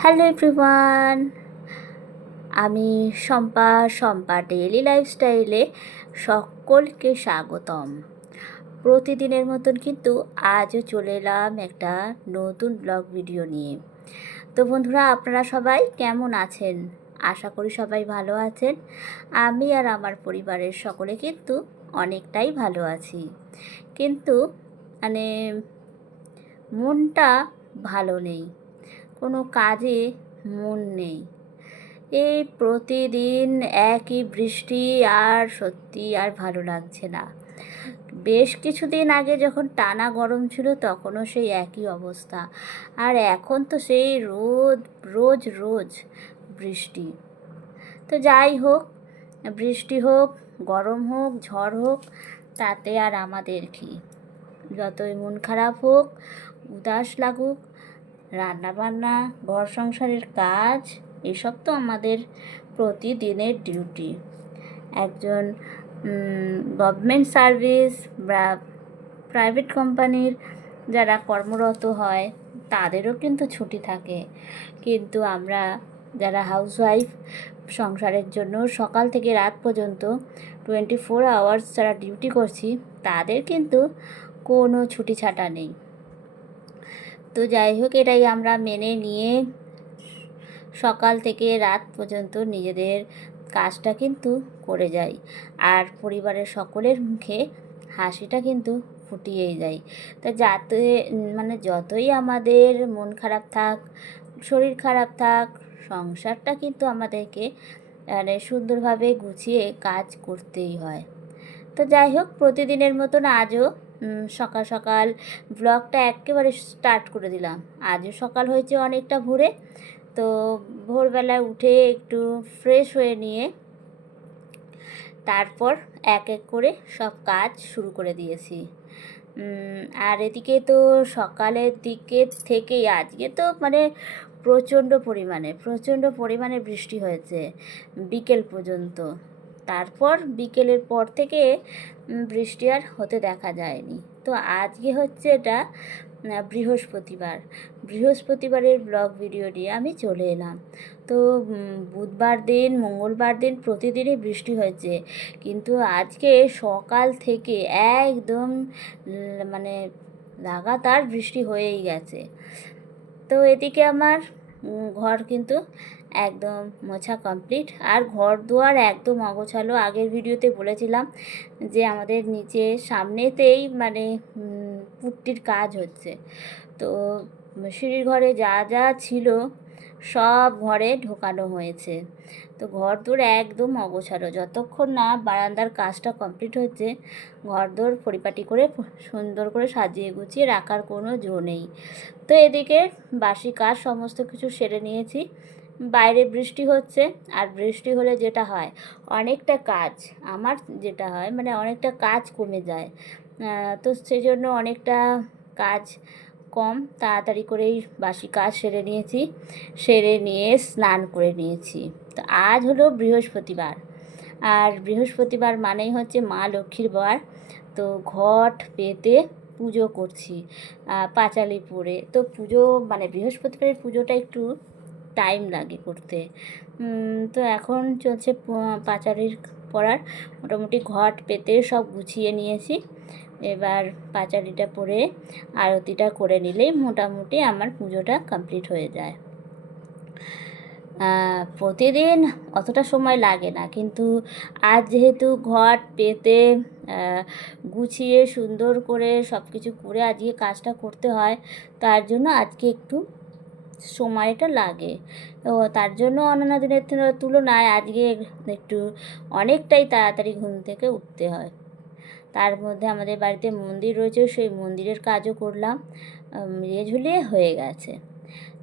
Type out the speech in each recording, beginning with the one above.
Hello everyone, আমি Shampa daily লাইফস্টাইলে সকলকে স্বাগতম। প্রতিদিনের মতন কিন্তু আজও চলে এলাম একটা নতুন ব্লগ ভিডিও নিয়ে। তো বন্ধুরা, আপনারা সবাই কেমন আছেন? আশা করি সবাই ভালো আছেন। আমি আর আমার পরিবারের সকলে কিন্তু অনেকটাই ভালো আছি, কিন্তু মানে মনটা ভালো নেই, কোনো কাজে মন নেই। এই প্রতিদিন একই বৃষ্টি, আর সত্যি আর ভালো লাগছে না। বেশ কিছুদিন আগে যখন টানা গরম ছিল তখনও সেই একই অবস্থা, আর এখন তো সেই রোজ রোজ বৃষ্টি। তো যাই হোক, বৃষ্টি হোক, গরম হোক, ঝড় হোক, তাতে আর আমাদের কি? যতই মন খারাপ হোক, উদাস লাগুক, রান্নাবান্না, ঘর সংসারের কাজ, এসব তো আমাদের প্রতিদিনের ডিউটি। একজন গভর্নমেন্ট সার্ভিস বা প্রাইভেট কোম্পানির যারা কর্মরত হয় তাদেরও কিন্তু ছুটি থাকে, কিন্তু আমরা যারা হাউসওয়াইফ, সংসারের জন্য সকাল থেকে রাত পর্যন্ত 24 আওয়ার্স যারা ডিউটি করছি, তাদের কিন্তু কোনো ছুটি ছাটা নেই। তো যাই হোক, এটাই আমরা মেনে নিয়ে সকাল থেকে রাত পর্যন্ত নিজেদের কাজটা কিন্তু করে যাই, আর পরিবারের সকলের মুখে হাসিটা কিন্তু ফুটিয়েই যায়। তা যাতে যতই আমাদের মন খারাপ থাক, শরীর খারাপ থাক, সংসারটা কিন্তু আমাদেরকে সুন্দরভাবে গুছিয়ে কাজ করতেই হয়। তো যাই হোক, প্রতিদিনের মতন আজও সকাল সকাল ব্লগটা একেবারে স্টার্ট করে দিলাম। আজও সকাল হয়েছে অনেকটা ভোরে। তো ভোরবেলায় উঠে একটু ফ্রেশ হয়ে নিয়ে তারপর এক এক করে সব কাজ শুরু করে দিয়েছি। আর এদিকে তো সকালের দিকে থেকেই আজকে তো প্রচণ্ড পরিমাণে বৃষ্টি হয়েছে বিকেল পর্যন্ত। তারপর বিকেলের পর থেকে বৃষ্টি আর হতে দেখা যায়নি। তো আজকে হচ্ছে এটা বৃহস্পতিবারের ব্লগ ভিডিও নিয়ে আমি চলে এলাম। তো বুধবার দিন, মঙ্গলবার দিন প্রতিদিনই বৃষ্টি হয়েছে, কিন্তু আজকে সকাল থেকে একদম লাগাতার বৃষ্টি হয়েই গেছে। তো এদিকে আমার ঘর কিন্তু একদম মোছা কমপ্লিট, আর ঘর দুয়ার একদম অগোছালো। আগের ভিডিওতে বলেছিলাম যে আমাদের নিচে সামনেতেই পুট্টির কাজ হচ্ছে। তো সিঁড়ির ঘরে যা যা ছিল সব ঘরে ঢোকানো হয়েছে। তো ঘর দোর একদম অগোছালো। যতক্ষণ না বারান্দার কাজটা কমপ্লিট হচ্ছে, ঘর দোর পরিপাটি করে সুন্দর করে সাজিয়ে গুছিয়ে রাখার কোনো জো নেই। তো এদিকে বাসি কাজ সমস্ত কিছু সেরে নিয়েছি। বাইরে বৃষ্টি হচ্ছে, আর বৃষ্টি হলে যেটা হয়, অনেকটা কাজ আমার যেটা হয় অনেকটা কাজ কমে যায়। তো সেই জন্য অনেকটা কাজ কম তাড়াতাড়ি করেই বাসি কাজ সেরে নিয়ে স্নান করে নিয়েছি। তো আজ হলো বৃহস্পতিবার, আর বৃহস্পতিবার মানেই হচ্ছে মা লক্ষ্মীর বার। তো ঘট পেতে পুজো করছি পাঁচালি পরে। তো পুজো বৃহস্পতিবারের পুজোটা একটু টাইম লাগে করতে। তো এখন চলছে পাঁচালির পরার, মোটামুটি ঘট পেতে সব গুছিয়ে নিয়েছি। এবার পাঁচালিটা পরে আরতিটা করে নিলেই মোটামুটি আমার পুজোটা কমপ্লিট হয়ে যায়। প্রতিদিন অতটা সময় লাগে না, কিন্তু আজ যেহেতু ঘট পেতে গুছিয়ে সুন্দর করে সব কিছু করে আজকে কাজটা করতে হয়, তার জন্য আজকে একটু সময়টা লাগে। তো তার জন্য অন্যান্য দিনের তুলনায় আজকে একটু অনেকটাই তাড়াতাড়ি ঘুম থেকে উঠতে হয়। তার মধ্যে আমাদের বাড়িতে মন্দির রয়েছে, সেই মন্দিরের কাজও করলাম, মিলিয়ে ঝুলিয়ে হয়ে গেছে।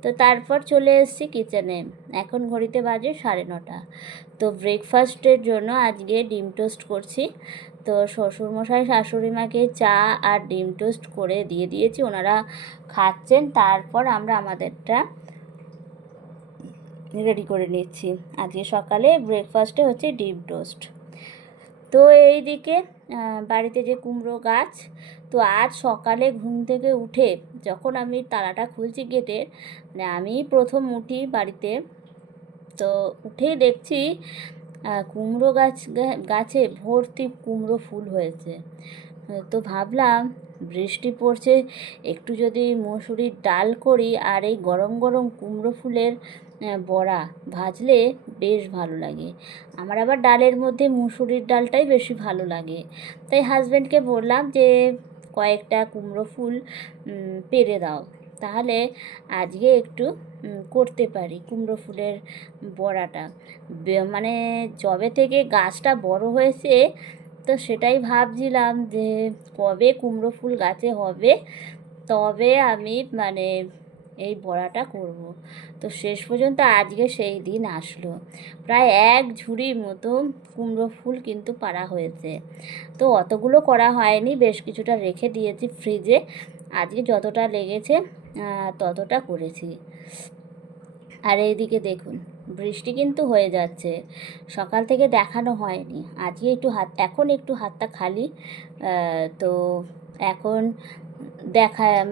তো তারপর চলে এসেছি কিচেনে। এখন ঘড়িতে বাজে 9:30। তো ব্রেকফাস্টের জন্য আজকে ডিম টোস্ট করছি। তো শ্বশুরমশাই শাশুড়িমাকে চা আর ডিম টোস্ট করে দিয়ে দিয়েছি, ওনারা খাচ্ছেন। তারপর আমরা আমাদেরটা রেডি করে নিচ্ছি। আজকে সকালে ব্রেকফাস্টে হচ্ছে ডিম টোস্ট। তো এই দিকে বাড়িতে যে কুমড়ো গাছ। তো আজ সকালে ঘুম থেকে উঠে যখন আমি তালাটা খুলছি গেটের, মানে আমি প্রথম উঠি বাড়িতে, তো উঠেই দেখছি কুমড়ো গাছে ভর্তি কুমড়ো ফুল হয়েছে। তো ভাবলাম বৃষ্টি পড়ছে, একটু যদি মসুরির ডাল করি আর এই গরম গরম কুমড়ো ফুলের বড়া ভাজলে বেশ ভালো লাগে। আমার আবার ডালের মধ্যে মুসুরির ডালটাই বেশি ভালো লাগে। তাই হাজব্যান্ডকে বললাম যে কয়েকটা কুমড়ো ফুল পেড়ে দাও, তাহলে আজকে একটু করতে পারি কুমড়ো ফুলের বড়াটা। মানে যবে থেকে গাছটা বড় হয়েছে, তো সেটাই ভাবছিলাম যে কবে কুমড়ো ফুল গাছে হবে, তবে আমি মানে এই বড়াটা করব। তো শেষ পর্যন্ত আজকে সেই দিন আসলো। প্রায় 1 ঝুড়ির মতো কুমড়ো ফুল কিন্তু পাড়া হয়েছে। তো অতগুলো করা হয়নি, বেশ কিছুটা রেখে দিয়েছি ফ্রিজে। আজকে যতটা লেগেছে ততটা করেছি। আর এইদিকে দেখুন, বৃষ্টি কিন্তু হয়ে যাচ্ছে। সকাল থেকে দেখানো হয়নি, আজকে এখন একটু হাতটা খালি। তো এখন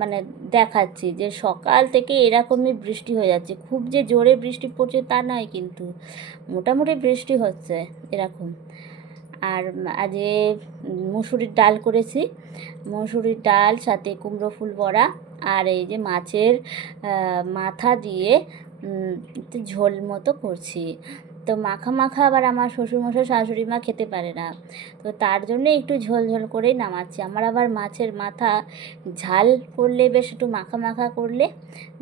মানে দেখাচ্ছি যে সকাল থেকে এরকমই বৃষ্টি হয়ে যাচ্ছে। খুব যে জোরে বৃষ্টি পড়ছে তা নয়, কিন্তু মোটামুটি বৃষ্টি হচ্ছে এরকম। আর আজকে মুসুরির ডাল করেছি, মুসুরির ডাল সাথে কুমড়ো ফুল বড়া, আর এই যে মাছের মাথা দিয়ে একটু ঝোল মতো করছি। তো মাখা মাখা আবার আমার শ্বশুরমশাই শাশুড়ি মা খেতে পারে না, তো তার জন্য একটু ঝোল ঝোল করেই নামাচ্ছি। আমার আবার মাছের মাথা ঝাল করলে, বেশ একটু মাখা মাখা করলে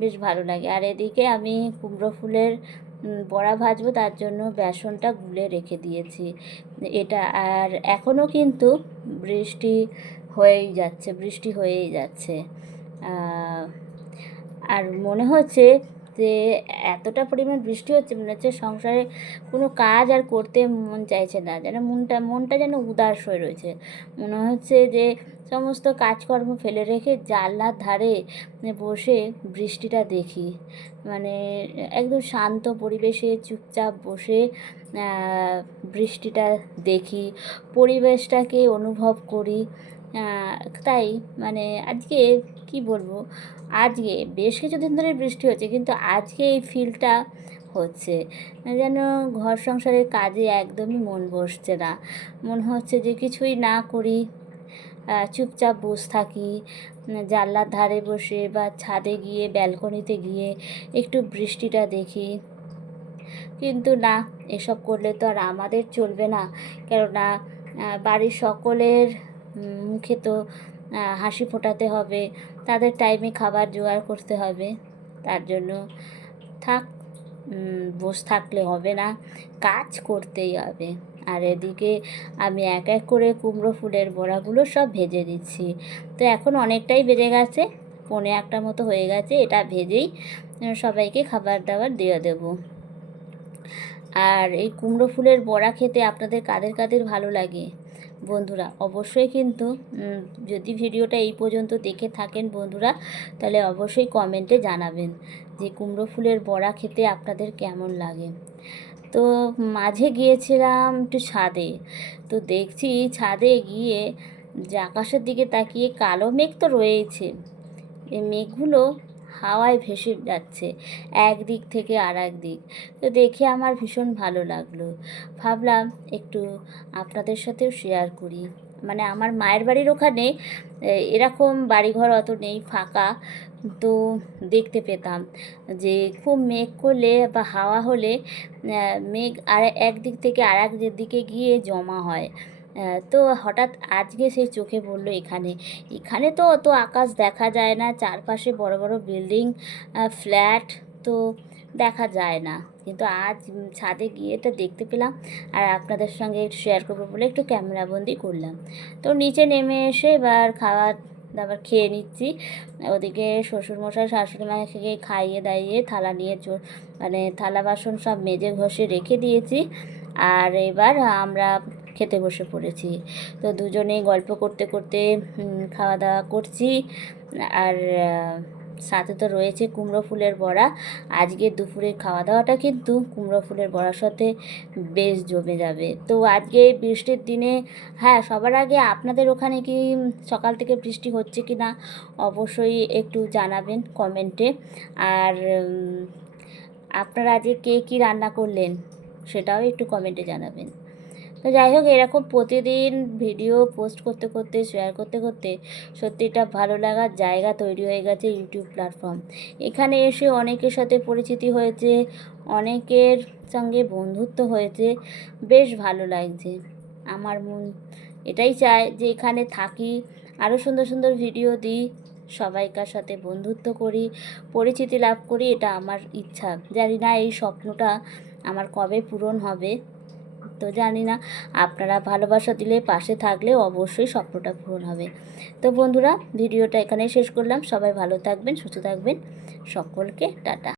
বেশ ভালো লাগে। আর এদিকে আমি কুমড়ো ফুলের বড়া ভাজবো, তার জন্য বেসনটা গুলে রেখে দিয়েছি এটা। আর এখনও কিন্তু বৃষ্টি হয়েই যাচ্ছে। আর মনে হচ্ছে যে এতটা পরিমাণ বৃষ্টি হচ্ছে, মনে হচ্ছে সংসারে কোনো কাজ আর করতে মন চাইছে না, যেন মনটা যেন উদাস হয়ে রয়েছে। মনে হচ্ছে যে সমস্ত কাজকর্ম ফেলে রেখে জানলার ধারে বসে বৃষ্টিটা দেখি, মানে একদম শান্ত পরিবেশে চুপচাপ বসে বৃষ্টিটা দেখি, পরিবেশটাকে অনুভব করি। তাই মানে আজকে কি বলবো, আজকে বেশ কিছুদিন ধরে বৃষ্টি হচ্ছে, কিন্তু আজকে এই ফিলটা হচ্ছে যেন ঘর সংসারের কাজে একদমই মন বসছে না। মনে হচ্ছে যে কিছুই না করি, চুপচাপ বসে থাকি, জানলার ধারে বসে বা ছাদে গিয়ে ব্যালকনিতে গিয়ে একটু বৃষ্টিটা দেখি। কিন্তু না, এসব করলে তো আর আমাদের চলবে না, কেননা বাড়ির সকলের মুখে তো হাসি ফোটাতে হবে, তাদের টাইমে খাবার জোগাড় করতে হবে। তার জন্য থাক, বসে থাকলে হবে না, কাজ করতেই হবে। আর এদিকে আমি এক এক করে কুমড়ো ফুলের বড়াগুলো সব ভেজে দিচ্ছি। তো এখন অনেকটাই বেজে গেছে, 1:45 মতো হয়ে গেছে। এটা ভেজেই সবাইকে খাবার দাবার দিয়ে দেবো। আর এই কুমড়ো ফুলের বড়া খেতে আপনাদের কাদের কাদের ভালো লাগে বন্ধুরা, অবশ্যই কিন্তু যদি ভিডিওটা এই পর্যন্ত দেখে থাকেন বন্ধুরা, তাহলে অবশ্যই কমেন্টে জানাবেন যে কুমড়ো ফুলের বড়া খেতে আপনাদের কেমন লাগে। তো মাঝে গিয়েছিলাম একটু ছাদে, তো দেখছি ছাদে গিয়ে যে আকাশের দিকে তাকিয়ে কালো মেঘ তো রয়েছে, এই মেঘগুলো হাওয়ায় ভেসে যাচ্ছে এক দিক থেকে আর এক দিক। তো দেখে আমার ভীষণ ভালো লাগলো, ভাবলাম একটু আপনাদের সাথেও শেয়ার করি। মানে আমার মায়ের বাড়ির ওখানে এরকম বাড়িঘর অত নেই, ফাঁকা। তো দেখতে পেতাম যে খুব মেঘ করলে বা হাওয়া হলে মেঘ আর একদিক থেকে আর এক দিকে গিয়ে জমা হয়। তো হঠাৎ আজকে সেই চোখে পড়লো এখানে তো অত আকাশ দেখা যায় না, চারপাশে বড় বড় বিল্ডিং, ফ্ল্যাট তো দেখা যায় না, কিন্তু আজ ছাদে গিয়ে এটা দেখতে পেলাম, আর আপনাদের সঙ্গে একটু শেয়ার করবো বলে একটু ক্যামেরাবন্দি করলাম। তো নিচে নেমে এসে এবার খাবার দাবার খেয়ে নিচ্ছি। ওদিকে শ্বশুরমশাই শাশুড়ি মাকে খাইয়ে দাইয়ে থালা নিয়ে মানে থালা বাসন সব মেজে ঘষে রেখে দিয়েছি, আর এবার আমরা খেতে বসে পড়েছি। তো দুজনেই গল্প করতে করতে খাওয়া দাওয়া করছি। আর সাথে তো রয়েছে কুমড়ো ফুলের বড়া। আজকে দুপুরে খাওয়া দাওয়াটা কিন্তু কুমড়ো ফুলের বড়ার সাথে বেশ জমে যাবে। তো আজকে বৃষ্টির দিনে, হ্যাঁ, সবার আগে আপনাদের ওখানে কি সকাল থেকে বৃষ্টি হচ্ছে কি না অবশ্যই একটু জানাবেন কমেন্টে। আর আপনারা আজকে কে কী রান্না করলেন সেটাও একটু কমেন্টে জানাবেন। তো যাই হোক, এরকম প্রতিদিন ভিডিও পোস্ট করতে করতে, শেয়ার করতে করতে সত্যি এটা ভালো লাগার জায়গা তৈরি হয়ে গেছে ইউটিউব প্ল্যাটফর্ম। এখানে এসে অনেকের সাথে পরিচিতি হয়েছে, অনেকের সঙ্গে বন্ধুত্ব হয়েছে, বেশ ভালো লাগছে। আমার মন এটাই চায় যে এখানে থাকি, আরও সুন্দর সুন্দর ভিডিও দিই, সবাইকার সাথে বন্ধুত্ব করি, পরিচিতি লাভ করি। এটা আমার ইচ্ছা। জানি না এই স্বপ্নটা আমার কবে পূরণ হবে, তো জানি না। আপনারা ভালোবাসা দিলে, পাশে থাকলে অবশ্যই স্বপ্নটা পূরণ হবে। তো বন্ধুরা, ভিডিওটা এখানেই শেষ করলাম। সবাই ভালো থাকবেন, সুস্থ থাকবেন। সকলকে টাটা।